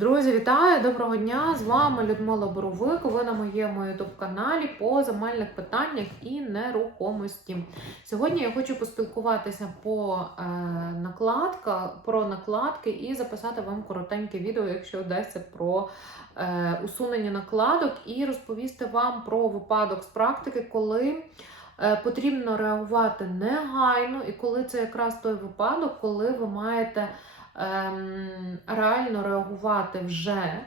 Друзі, вітаю! Доброго дня! З вами Людмила Боровик. Ви на моєму ютуб-каналі по земельних питаннях і нерухомості. Сьогодні я хочу поспілкуватися по е, накладка, про накладки і записати вам коротеньке відео, якщо вдасться про е, усунення накладок, і розповісти вам про випадок з практики, коли. е, Потрібно реагувати негайно, і коли це якраз той випадок, коли ви маєте реально реагувати вже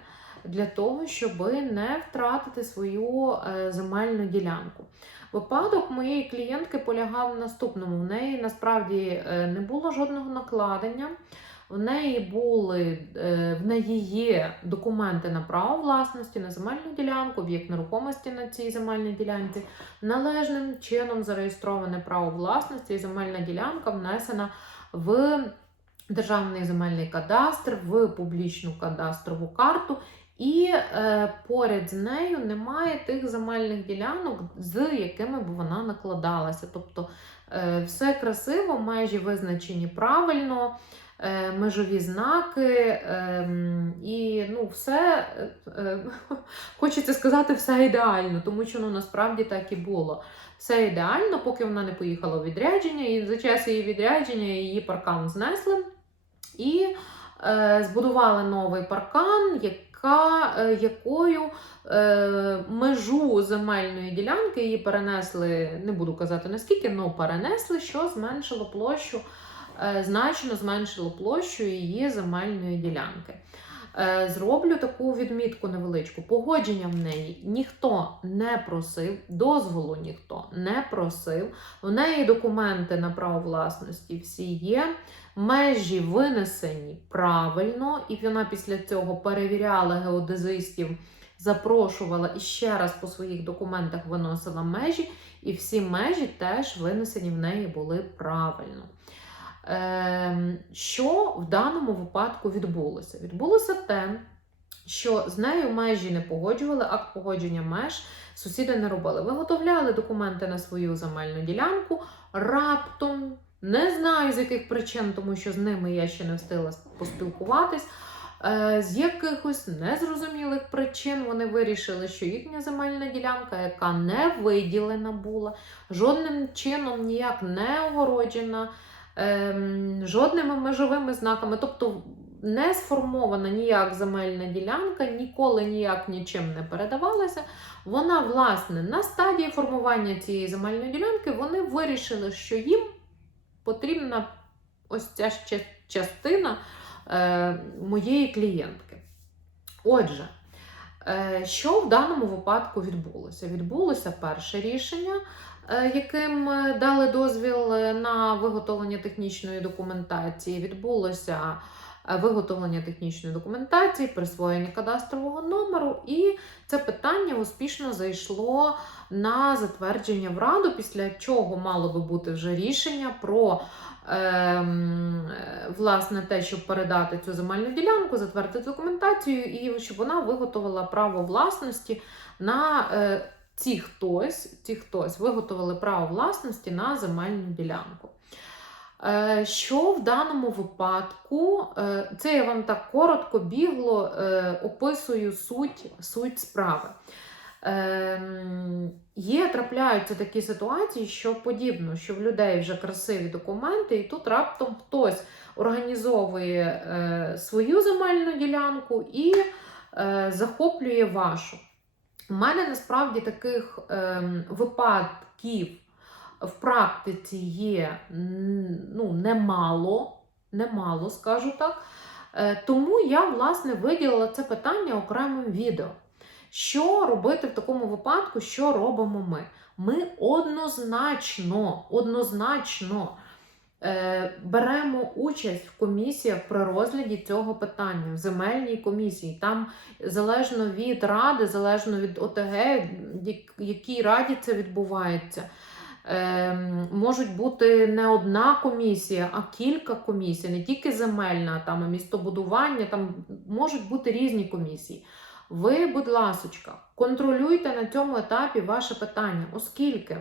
для того, щоб не втратити свою е, земельну ділянку. Випадок моєї клієнтки полягав в наступному: в неї насправді е, не було жодного накладення. В неї були е, в неї є документи на право власності на земельну ділянку, об'єкт нерухомості на цій земельній ділянці, належним чином зареєстроване право власності, і земельна ділянка внесена в Державний земельний кадастр, в публічну кадастрову карту. І е, поряд з нею немає тих земельних ділянок, з якими б вона накладалася. Тобто е, все красиво, межі визначені правильно, е, межові знаки, е, і ну, все е, хочеться сказати, все ідеально, тому що ну, насправді так і було. Все ідеально, поки вона не поїхала у відрядження, і за час її відрядження її паркан знесли і е, збудували новий паркан, яка, е, якою е, межу земельної ділянки її перенесли, не буду казати наскільки, але перенесли, що зменшило площу, е, значно зменшило площу її земельної ділянки. Е, Зроблю таку відмітку невеличку. Погодження в неї ніхто не просив, дозволу ніхто не просив. В неї документи на право власності всі є. Межі винесені правильно, і вона після цього перевіряла геодезистів, запрошувала і ще раз по своїх документах виносила межі, і всі межі теж винесені в неї були правильно. Ем, Що в даному випадку відбулося? Відбулося те, що з нею межі не погоджували, акт погодження меж сусіди не робили. Виготовляли документи на свою земельну ділянку раптом. Не знаю з яких причин, тому що з ними я ще не встигла поспілкуватись. Е, З якихось незрозумілих причин вони вирішили, що їхня земельна ділянка, яка не виділена була, жодним чином ніяк не огороджена, жодними межовими знаками, тобто не сформована ніяк земельна ділянка, ніколи ніяк нічим не передавалася. Вона, власне, на стадії формування цієї земельної ділянки вони вирішили, що їм потрібна ось ця ще частина е, моєї клієнтки. Отже, що в даному випадку відбулося? Відбулося перше рішення, е, яким е, дали дозвіл е, на виготовлення технічної документації. Відбулося е, виготовлення технічної документації, присвоєння кадастрового номеру, і це питання успішно зайшло на затвердження в Раду, після чого мало би бути вже рішення про ем, е, власне те, щоб передати цю земельну ділянку, затвердити документацію, і щоб вона виготовила право власності на е, ці хтось, ці хтось виготовили право власності на земельну ділянку. Е, Що в даному випадку, е, це я вам так коротко бігло е, описую суть, суть справи. Ем, Є, трапляються такі ситуації, що подібно, що в людей вже красиві документи, і тут раптом хтось організовує свою земельну ділянку і захоплює вашу. У мене насправді таких ем, випадків в практиці є ну, немало, немало, скажу так. Е, Тому я, власне, виділила це питання окремим відео. Що робити в такому випадку, що робимо ми? Ми однозначно, однозначно е, беремо участь в комісіях при розгляді цього питання, в земельній комісії. Там залежно від ради, залежно від ОТГ, як- якій раді це відбувається. Е, можуть бути не одна комісія, а кілька комісій, не тільки земельна, там, містобудування, там можуть бути різні комісії. Ви, будь ласочка, контролюйте на цьому етапі ваше питання, оскільки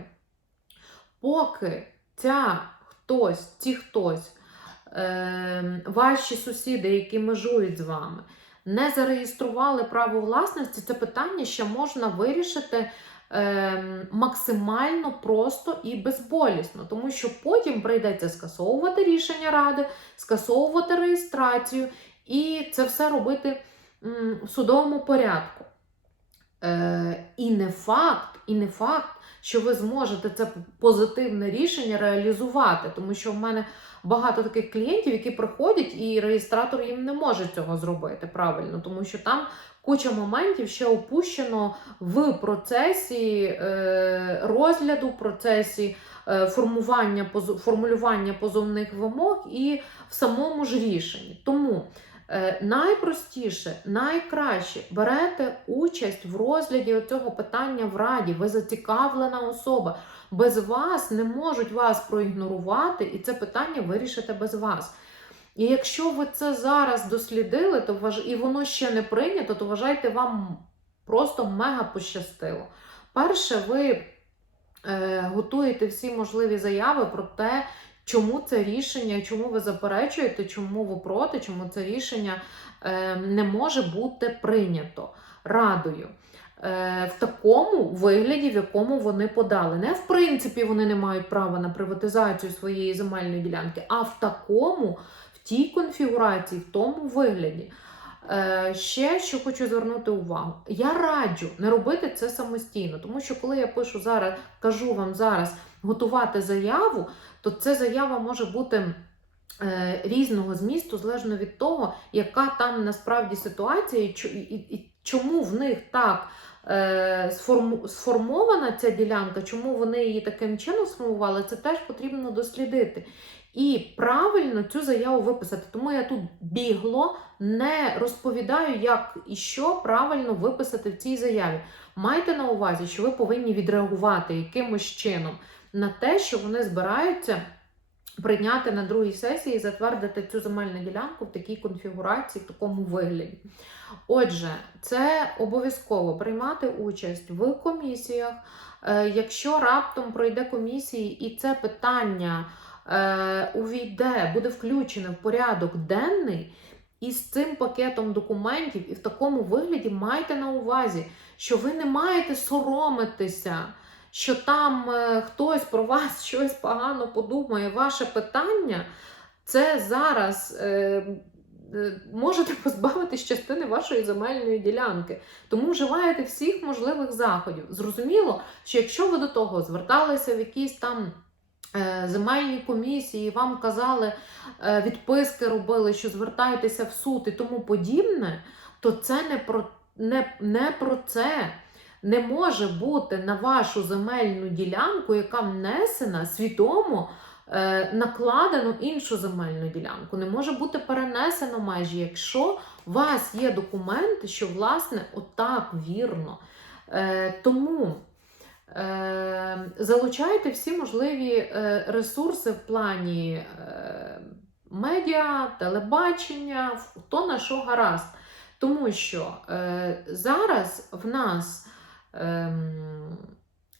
поки ця хтось, ці хтось, е, ваші сусіди, які межують з вами, не зареєстрували право власності, це питання ще можна вирішити е, максимально просто і безболісно, тому що потім прийдеться скасовувати рішення ради, скасовувати реєстрацію, і це все робити в судовому порядку. І не факт, і не факт, що ви зможете це позитивне рішення реалізувати, тому що в мене багато таких клієнтів, які приходять, і реєстратор їм не може цього зробити правильно, тому що там куча моментів ще опущено в процесі е, розгляду, процесі е, формування формулювання позовних вимог і в самому ж рішенні. Тому найпростіше, найкраще берете участь в розгляді цього питання в раді. Ви зацікавлена особа. Без вас не можуть вас проігнорувати, і це питання вирішите без вас. І якщо ви це зараз дослідили, то вваж... і воно ще не прийнято, то вважайте, вам просто мега пощастило. Перше, ви е, готуєте всі можливі заяви про те, чому це рішення, чому ви заперечуєте, чому ви проти, чому це рішення е, не може бути прийнято радою. Е, В такому вигляді, в якому вони подали. Не в принципі вони не мають права на приватизацію своєї земельної ділянки, а в такому, в тій конфігурації, в тому вигляді. Е, Ще що хочу звернути увагу: я раджу не робити це самостійно, тому що коли я пишу зараз, кажу вам зараз готувати заяву, то ця заява може бути е, різного змісту, залежно від того, яка там насправді ситуація, і, чо- і, і- і чому в них так е, сформована ця ділянка, чому вони її таким чином сформували, це теж потрібно дослідити. І правильно цю заяву виписати. Тому я тут бігло не розповідаю, як і що правильно виписати в цій заяві. Майте на увазі, що ви повинні відреагувати якимось чином на те, що вони збираються прийняти на другій сесії і затвердити цю земельну ділянку в такій конфігурації, в такому вигляді. Отже, це обов'язково приймати участь в комісіях. Е, Якщо раптом пройде комісії і це питання е, увійде, буде включене в порядок денний. І з цим пакетом документів, і в такому вигляді майте на увазі, що ви не маєте соромитися, що там е, хтось про вас щось погано подумає. Ваше питання це зараз е, е, можете позбавитись частини вашої земельної ділянки. Тому вживаєте всіх можливих заходів. Зрозуміло, що якщо ви до того зверталися в якісь там земельні комісії, вам казали, відписки робили, що звертайтеся в суд і тому подібне, то це не про, не, не про це. Не може бути на вашу земельну ділянку, яка внесена свідомо е, накладено іншу земельну ділянку. Не може бути перенесено межі, якщо у вас є документи, що власне отак вірно. Е, тому е, залучайте всі можливі ресурси в плані медіа, телебачення, то на що гаразд. Тому що зараз в нас. Ем,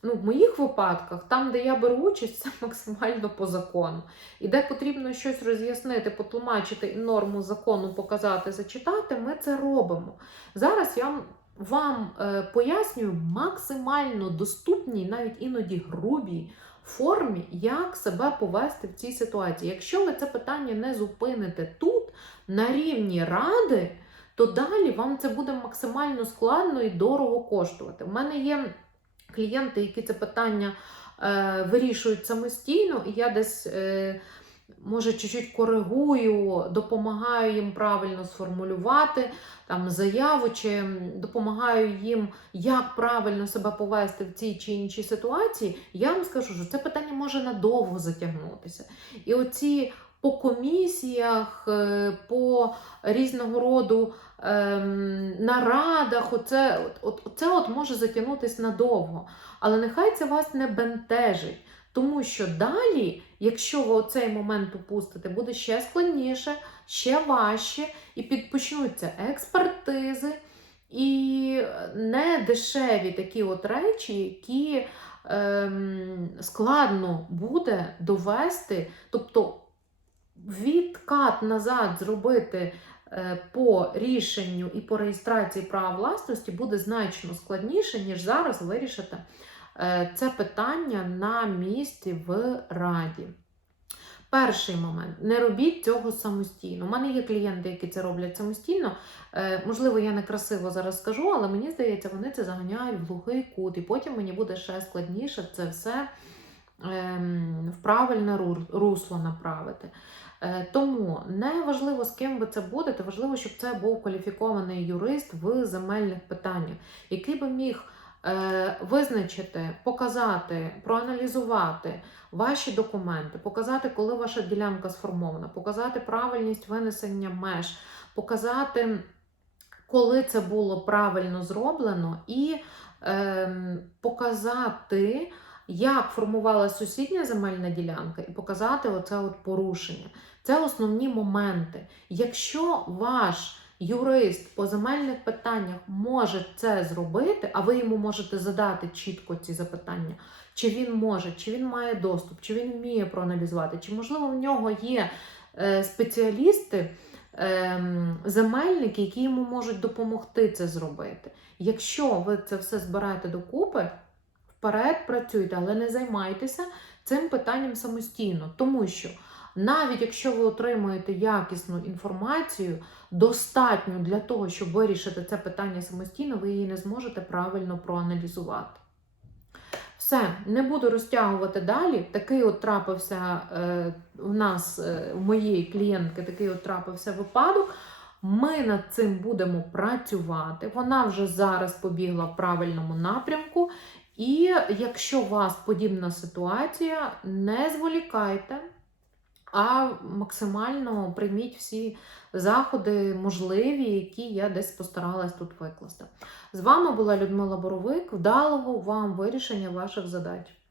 ну, в моїх випадках, там, де я беру участь, це максимально по закону. І де потрібно щось роз'яснити, потлумачити і норму закону показати, зачитати, ми це робимо. Зараз я вам- е, пояснюю максимально доступній, навіть іноді грубій формі, як себе повести в цій ситуації. Якщо ви це питання не зупините тут, на рівні ради, то далі вам це буде максимально складно і дорого коштувати. У мене є клієнти, які це питання е, вирішують самостійно, і я десь. Е, Може, чуть-чуть коригую, допомагаю їм правильно сформулювати там заяву, чи допомагаю їм, як правильно себе повести в цій чи іншій ситуації. Я вам скажу, що це питання може надовго затягнутися. І оці по комісіях, е, по різного роду ем, нарадах, оце, от, от, це от може затягнутися надовго. Але нехай це вас не бентежить. Тому що далі, якщо ви оцей момент упустите, буде ще складніше, ще важче, і підпочнуться експертизи і не дешеві такі от речі, які ем, складно буде довести. Тобто відкат назад зробити е, по рішенню і по реєстрації права власності буде значно складніше, ніж зараз вирішити е, це питання на місці в Раді. Перший момент не робіть цього самостійно. У мене є клієнти, які це роблять самостійно. Е, можливо, я некрасиво зараз скажу, але мені здається, вони це заганяють в глухий кут, і потім мені буде ще складніше це все ем, в правильне русло направити. Е, Тому не важливо, з ким ви це будете, важливо, щоб це був кваліфікований юрист в земельних питаннях, який би міг е, визначити, показати, проаналізувати ваші документи, показати, коли ваша ділянка сформована, показати правильність винесення меж, показати, коли це було правильно зроблено, і ем, показати, як формувалася сусідня земельна ділянка, і показати оце от порушення. Це основні моменти. Якщо ваш юрист по земельних питаннях може це зробити, а ви йому можете задати чітко ці запитання, чи він може, чи він має доступ, чи він вміє проаналізувати, чи можливо в нього є е, спеціалісти, ем, земельники, які йому можуть допомогти це зробити. Якщо ви це все збираєте докупи, вперед працюйте, але не займайтеся цим питанням самостійно, тому що навіть якщо ви отримуєте якісну інформацію, достатньо для того, щоб вирішити це питання самостійно, ви її не зможете правильно проаналізувати. Все, не буду розтягувати далі. Такий от трапився е, в нас, е, в моєї клієнтки, такий от трапився випадок. Ми над цим будемо працювати. Вона вже зараз побігла в правильному напрямку. І якщо у вас подібна ситуація, не зволікайте, а максимально прийміть всі заходи можливі, які я десь постаралась тут викласти. З вами була Людмила Боровик. Вдалого вам вирішення ваших задач.